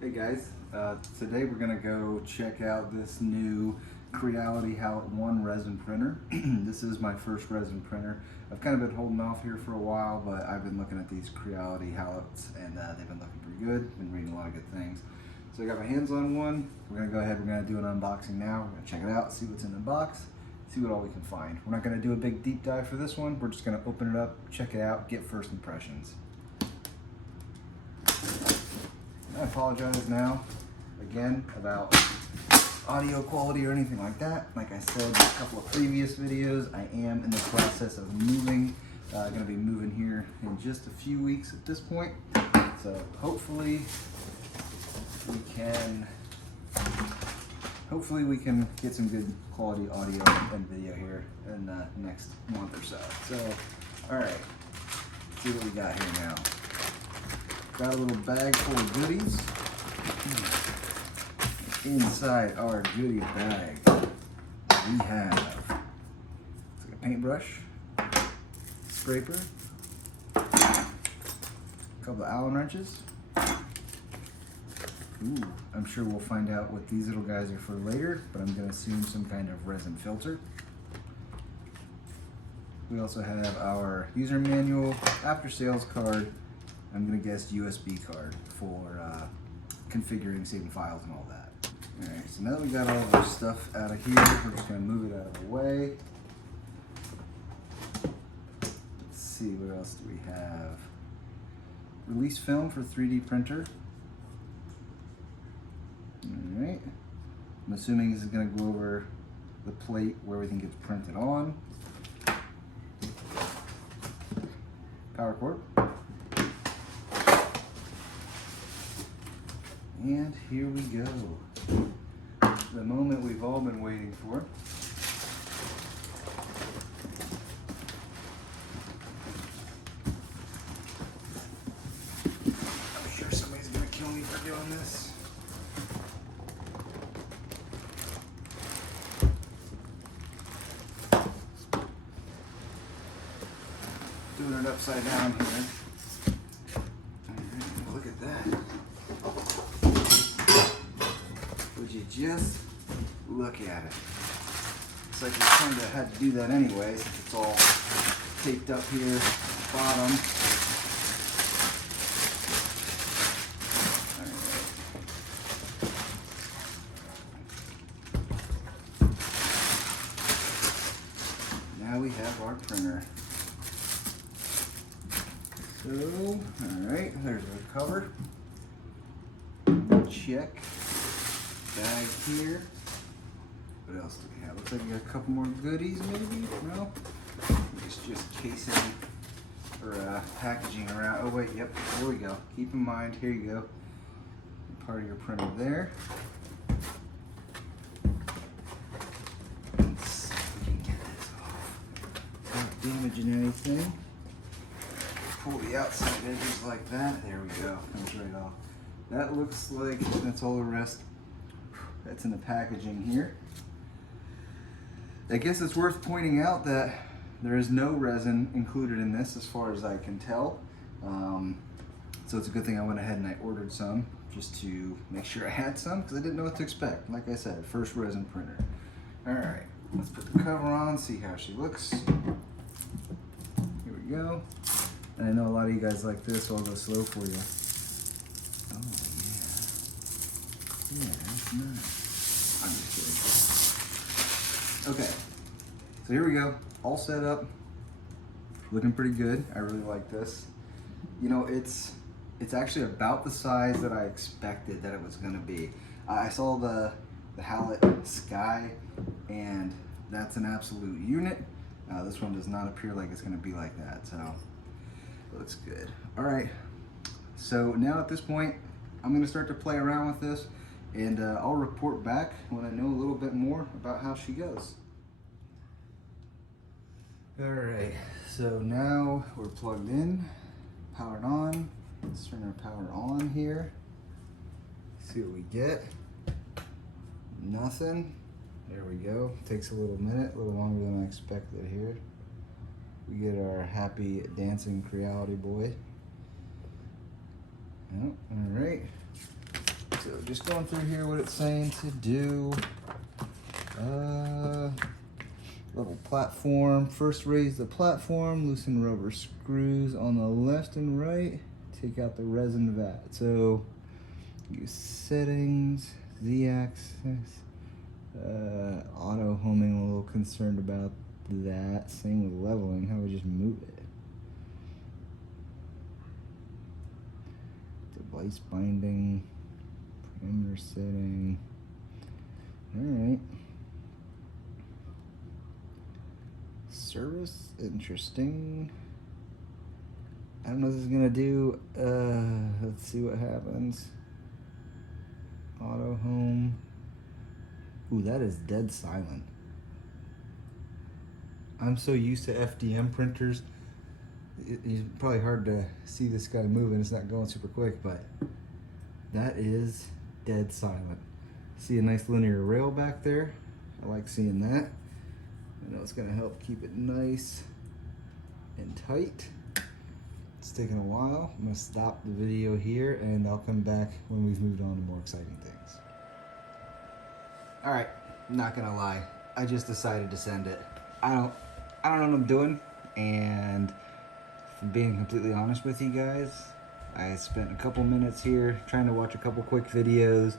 Hey guys, today we're going to go check out this new Creality Halot One resin printer. This is my first resin printer. I've kind of been holding off here for a while, but I've been looking at these Creality Halots and they've been looking pretty good. Been reading a lot of good things. So I got my hands on one. We're going to go ahead, we're going to do an unboxing now. We're going to check it out, see what's in the box, see what all we can find. We're not going to do a big deep dive for this one. We're just going to open it up, check it out, get first impressions. I apologize now, again, about audio quality or anything like that. Like I said in a couple of previous videos, I am in the process of moving. Going to be moving here in just a few weeks at this point. So hopefully we can get some good quality audio and video here in the next month or so. So, all right, let's see what we got here now. Got a little bag full of goodies. Inside our goodie bag, we have it's like a paintbrush, scraper, a couple of Allen wrenches. Ooh, I'm sure we'll find out what these little guys are for later, but I'm going to assume some kind of resin filter. We also have our user manual, after sales card. I'm going to guess USB card for configuring, saving files, and all that. All right, so now that we got all of our stuff out of here, we're just going to move it out of the way. Let's see, what else do we have? Release film for 3D printer. All right. I'm assuming this is going to go over the plate where everything gets printed on. Power cord. And here we go. The moment we've all been waiting for. I'm sure somebody's gonna kill me for doing this. Doing it upside down here. Alright, look at that. Would you just look at it? Looks like we kind of had to do that anyway, since it's all taped up here at the bottom. Alright. Now we have our printer. So, alright, there's our cover. Check. Bag here. What else do we have? Looks like we got a couple more goodies, maybe? No? It's just casing or packaging around. Oh wait, yep, there we go. Keep in mind, here you go. Part of your printer there. Let's see if we can get this off without damaging anything. Pull the outside edges like that. There we go. Comes right off. That looks like that's all the rest that's in the packaging here. I guess it's worth pointing out that there is no resin included in this as far as I can tell. So it's a good thing I went ahead and I ordered some just to make sure I had some because I didn't know what to expect. Like I said, first resin printer. All right, let's put the cover on, see how she looks. Here we go. And I know a lot of you guys like this, so I'll go slow for you. Oh yeah. Yeah, that's nice. I'm just kidding. Okay, so here we go, all set up, looking pretty good. I really like this. You know, it's actually about the size that I expected that it was going to be. I saw the Halot Sky, and that's an absolute unit. This one does not appear like it's going to be like that, so it looks good. All right, so now at this point, I'm going to start to play around with this. And I'll report back when I know a little bit more about how she goes. All right, so now we're plugged in, powered on. Let's turn our power on here. See what we get. Nothing. There we go. Takes a little minute, a little longer than I expected here. We get our happy dancing Creality boy. Oh, all right. just going through here what it's saying to do. Little platform. First raise the platform, loosen rubber screws on the left and right, take out the resin vat. So use settings, Z-axis, auto homing, a little concerned about that. Same with leveling, how we just move it. Device binding, parameter setting. All right. Service, interesting. I don't know what this is gonna do. Let's see what happens. Auto home. Ooh, that is dead silent. I'm so used to FDM printers. It's probably hard to see this guy moving. It's not going super quick, but that is dead silent. See a nice linear rail back there. I like seeing that. I know it's gonna help keep it nice and tight. It's taking a while. I'm gonna stop the video here and I'll come back when we've moved on to more exciting things. All right, not gonna lie. I just decided to send it. I don't know what I'm doing, and if I'm being completely honest with you guys, I spent a couple minutes here trying to watch a couple quick videos.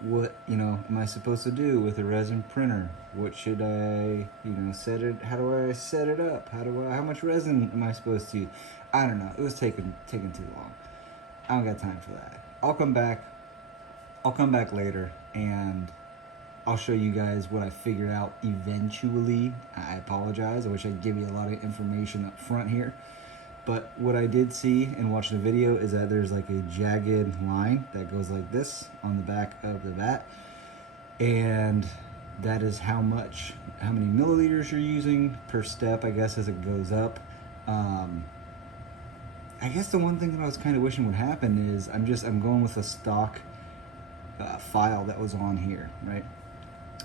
What, am I supposed to do with a resin printer? What should I, set it? How do I set it up? How much resin am I supposed to use? I don't know. It was taking too long. I don't got time for that. I'll come back later and I'll show you guys what I figured out eventually. I apologize. I wish I'd give you a lot of information up front here. But what I did see and watch the video is that there's like a jagged line that goes like this on the back of the vat. And that is how many milliliters you're using per step, I guess, as it goes up. I guess the one thing that I was kind of wishing would happen is I'm going with a stock file that was on here, right?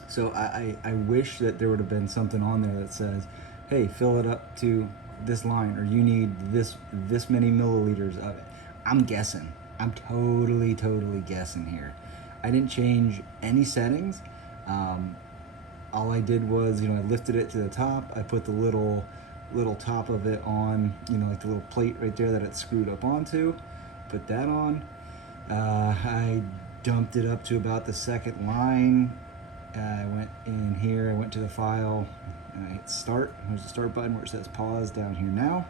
So I wish that there would have been something on there that says, hey, fill it up to this line, or you need this many milliliters of it. I'm guessing. I'm totally guessing here. I didn't change any settings. All I did was, I lifted it to the top. I put the little top of it on, like the little plate right there that it's screwed up onto. Put that on. I dumped it up to about the second line. I went in here, I went to the file, and I hit start. There's a start button where it says pause down here now.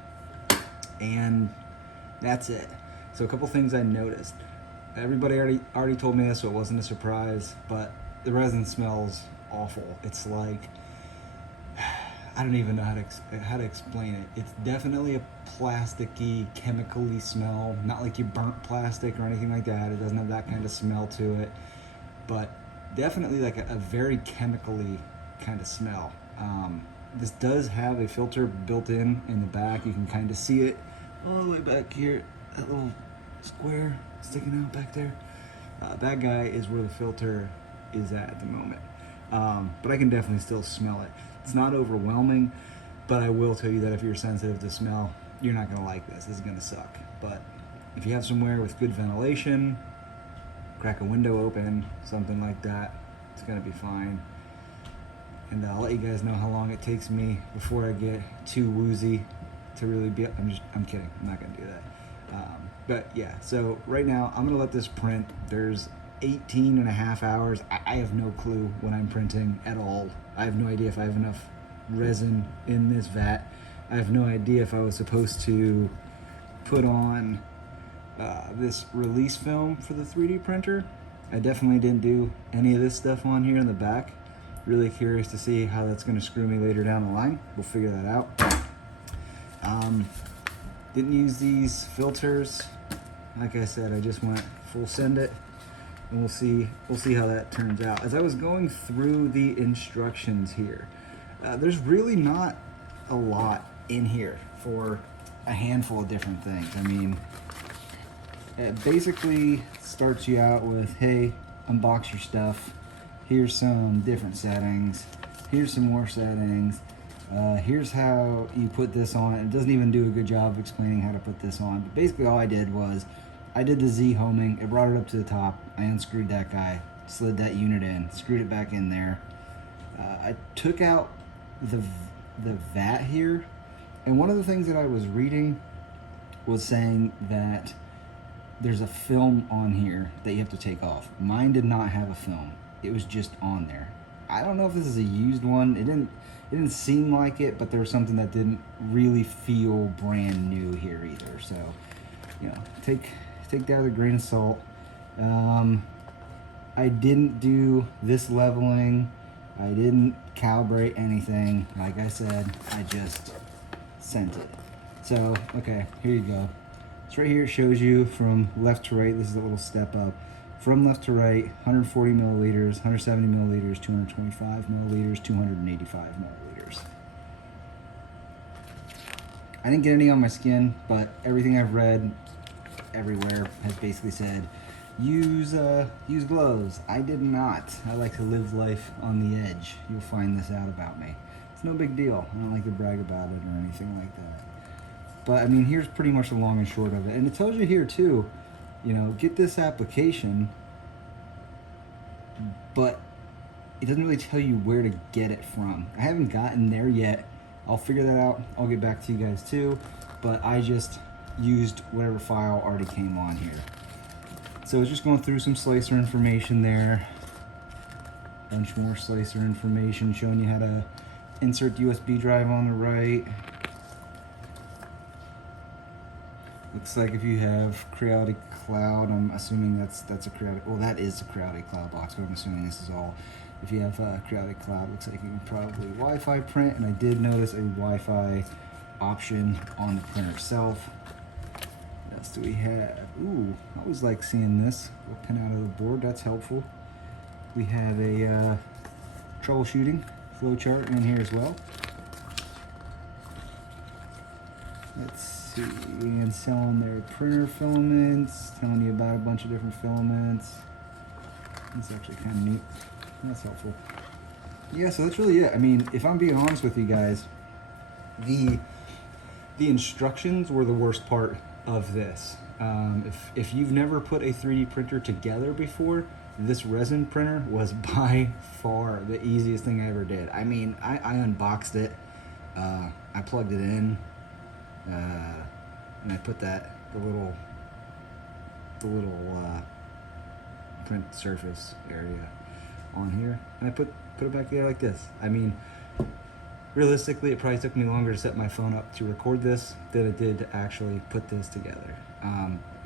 And that's it. So a couple things I noticed. Everybody already told me this, so it wasn't a surprise, but the resin smells awful. It's like, I don't even know how to explain it. It's definitely a plasticky, chemically smell. Not like you burnt plastic or anything like that. It doesn't have that kind of smell to it, but definitely like a very chemically kind of smell. This does have a filter built in the back. You can kind of see it all the way back here, that little square sticking out back there. That guy is where the filter is at the moment. But I can definitely still smell it. It's not overwhelming, but I will tell you that if you're sensitive to smell, you're not gonna like this. This is gonna suck. But if you have somewhere with good ventilation, crack a window open, something like that, it's gonna be fine. And I'll let you guys know how long it takes me before I get too woozy to really be, I'm kidding, I'm not gonna do that. But yeah, so right now I'm gonna let this print. There's 18 and a half hours. I have no clue when I'm printing at all. I have no idea if I have enough resin in this vat. I have no idea if I was supposed to put on this release film for the 3D printer. I definitely didn't do any of this stuff on here in the back. Really curious to see how that's going to screw me later down the line. We'll figure that out. Didn't use these filters. Like I said, I just went full send it, and we'll see how that turns out. As I was going through the instructions here, there's really not a lot in here for a handful of different things. I mean, it basically starts you out with, hey, unbox your stuff. Here's some different settings. Here's some more settings. Here's how you put this on. It doesn't even do a good job of explaining how to put this on. But basically all I did was I did the Z homing. It brought it up to the top. I unscrewed that guy, slid that unit in, screwed it back in there. I took out the vat here, and one of the things that I was reading was saying that there's a film on here that you have to take off. Mine did not have a film. It was just on there. I don't know if this is a used one. It didn't seem like it, but there was something that didn't really feel brand new here either. So, you know, take that with a grain of salt. I didn't do this leveling. I didn't calibrate anything. Like I said, I just sent it. So, okay, here you go. So right here it shows you from left to right. This is a little step up. From left to right, 140 milliliters, 170 milliliters, 225 milliliters, 285 milliliters. I didn't get any on my skin, but everything I've read everywhere has basically said, use gloves. I did not. I like to live life on the edge. You'll find this out about me. It's no big deal. I don't like to brag about it or anything like that. But I mean, here's pretty much the long and short of it. And it tells you here too, you know, get this application, but it doesn't really tell you where to get it from. I haven't gotten there yet. I'll figure that out. I'll get back to you guys too. But I just used whatever file already came on here. So it's just going through some slicer information there. Bunch more slicer information showing you how to insert the USB drive on the right. Looks like if you have Creality Cloud, I'm assuming that's a Creality, well that is a Creality Cloud box, but I'm assuming this is all. If you have Creality Cloud, looks like you can probably Wi-Fi print, and I did notice a Wi-Fi option on the printer itself. What else do we have? Ooh, I always like seeing this. We'll pin out of the board, that's helpful. We have a troubleshooting flowchart in here as well. Let's see, and selling their printer filaments, telling you about a bunch of different filaments. That's actually kind of neat. That's helpful. Yeah, so that's really it. I mean, if I'm being honest with you guys, the instructions were the worst part of this. If you've never put a 3D printer together before, this resin printer was by far the easiest thing I ever did. I mean, I unboxed it, I plugged it in, and I put the little print surface area on here, and I put it back there like this. I mean, realistically, it probably took me longer to set my phone up to record this than it did to actually put this together.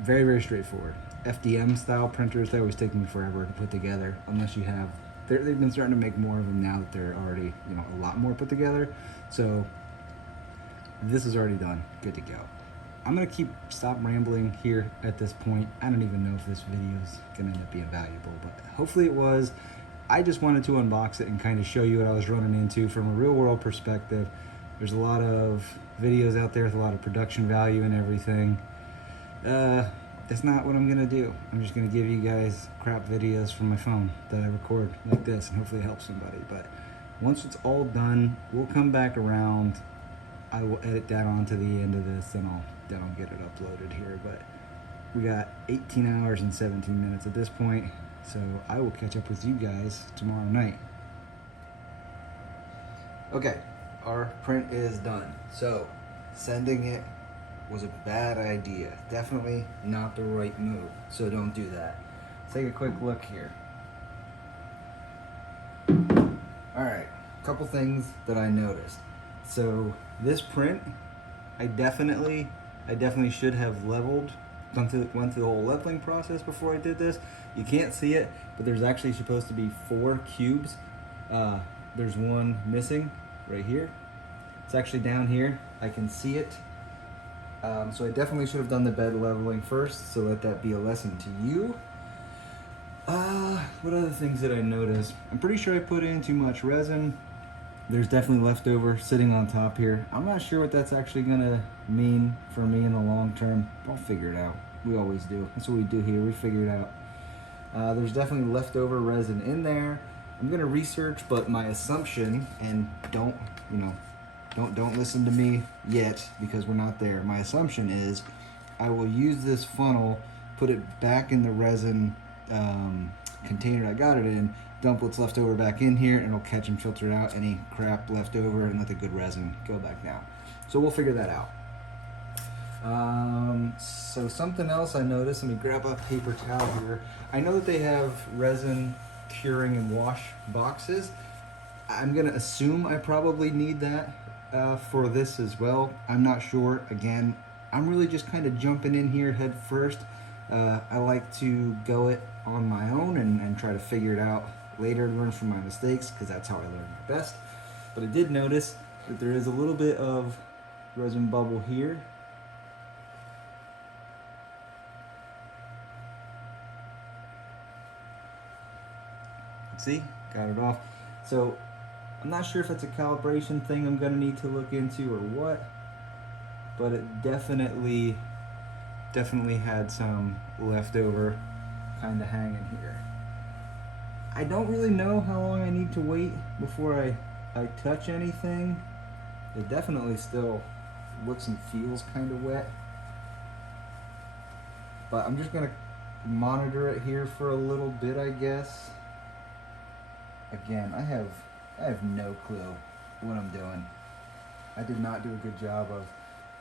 Very, very straightforward. FDM style printers, they always take me forever to put together, unless you have, they've been starting to make more of them now that they're already, you know, a lot more put together. So this is already done, good to go. I'm gonna stop rambling here at this point. I don't even know if this video is gonna end up being valuable, but hopefully it was. I just wanted to unbox it and kind of show you what I was running into from a real world perspective. There's a lot of videos out there with a lot of production value and everything. That's not what I'm gonna do. I'm just gonna give you guys crap videos from my phone that I record like this, and hopefully it helps somebody. But once it's all done, we'll come back around. I will edit that onto the end of this, and then I'll get it uploaded here. But we got 18 hours and 17 minutes at this point, so I will catch up with you guys tomorrow night. Okay, our print is done. So sending it was a bad idea. Definitely not the right move, so don't do that. Let's take a quick look here. All right, a couple things that I noticed. So this print, I definitely should have leveled, went through the whole leveling process before I did this. You can't see it, but there's actually supposed to be 4 cubes. There's one missing right here. It's actually down here. I can see it. So I definitely should have done the bed leveling first, so let that be a lesson to you. What other things did I notice? I'm pretty sure I put in too much resin. There's definitely leftover sitting on top here. I'm not sure what that's actually gonna mean for me in the long term. I'll figure it out. We always do. That's what we do here. We figure it out. There's definitely leftover resin in there. I'm gonna research, but my assumption, and don't listen to me yet because we're not there. My assumption is I will use this funnel put it back in the resin container I got it in, dump what's left over back in here, and it'll catch and filter out any crap left over and let the good resin go back down. So we'll figure that out. So something else I noticed, let me grab a paper towel here. I know that they have resin curing and wash boxes. I'm gonna assume I probably need that for this as well. I'm not sure. Again, I'm really just kind of jumping in here head first. I like to go it on my own and try to figure it out later, learn from my mistakes, because that's how I learn the best. But I did notice that there is a little bit of resin bubble here. See, got it off. So I'm not sure if it's a calibration thing I'm gonna need to look into or what, but it definitely had some leftover kind of hanging here. I don't really know how long I need to wait before I touch anything. It definitely still looks and feels kind of wet, but I'm just gonna monitor it here for a little bit, I guess. Again, I have no clue what I'm doing. I did not do a good job of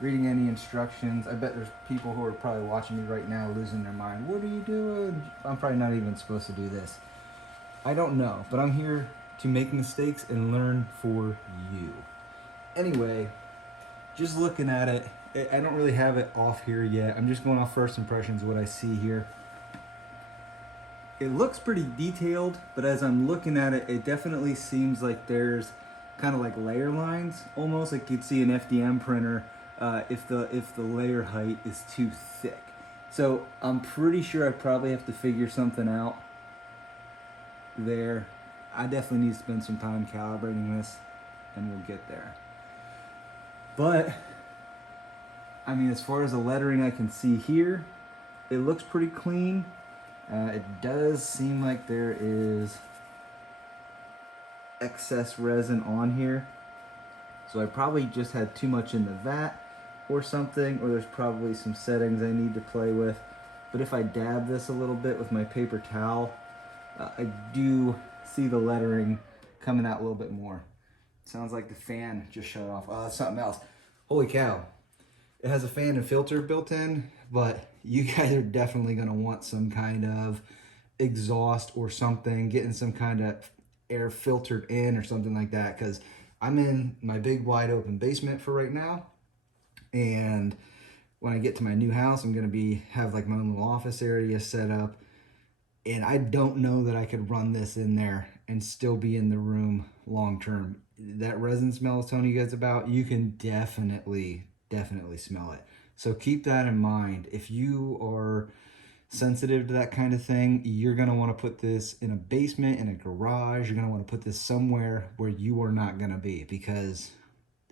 reading any instructions. I bet there's people who are probably watching me right now losing their mind. What are you doing? I'm probably not even supposed to do this. I don't know, but I'm here to make mistakes and learn for you. Anyway, just looking at it, I don't really have it off here yet. I'm just going off first impressions, what I see here. It looks pretty detailed, but as I'm looking at it, it definitely seems like there's kind of like layer lines, almost like you'd see an FDM printer if the layer height is too thick. So I'm pretty sure I probably have to figure something out there. I definitely need to spend some time calibrating this, and we'll get there. But I mean, as far as the lettering I can see here, it looks pretty clean. It does seem like there is excess resin on here, so I probably just had too much in the vat or something, or there's probably some settings I need to play with. But if I dab this a little bit with my paper towel, I do see the lettering coming out a little bit more. Sounds like the fan just shut off. Oh, that's something else. Holy cow. It has a fan and filter built in, but you guys are definitely gonna want some kind of exhaust or something, getting some kind of air filtered in or something like that, because I'm in my big wide open basement for right now, and when I get to my new house, I'm gonna have like my own little office area set up, and I don't know that I could run this in there and still be in the room long term. That resin smell I was telling you guys about, you can definitely smell it. So keep that in mind. If you are sensitive to that kind of thing, you're gonna want to put this in a basement, in a garage. You're gonna want to put this somewhere where you are not gonna be, because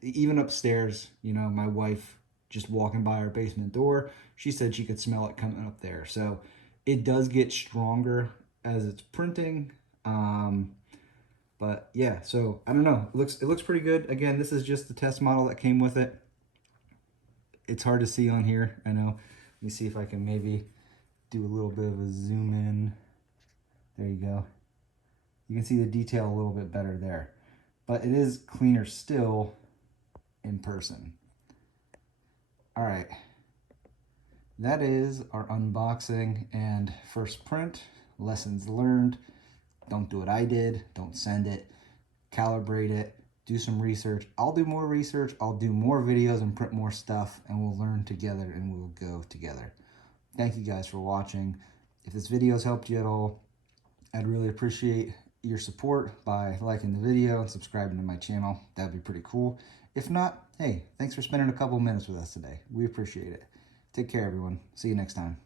even upstairs, you know, my wife just walking by our basement door, she said she could smell it coming up there. So it does get stronger as it's printing. But yeah, so I don't know. It looks pretty good. Again, this is just the test model that came with it. It's hard to see on here, I know. Let me see if I can maybe do a little bit of a zoom in. There you go. You can see the detail a little bit better there. But it is cleaner still in person. All right. That is our unboxing and first print. Lessons learned. Don't do what I did. Don't send it. Calibrate it. Do some research. I'll do more research. I'll do more videos and print more stuff, and we'll learn together and we'll go together. Thank you guys for watching. If this video has helped you at all, I'd really appreciate your support by liking the video and subscribing to my channel. That'd be pretty cool. If not, hey, thanks for spending a couple minutes with us today. We appreciate it. Take care, everyone. See you next time.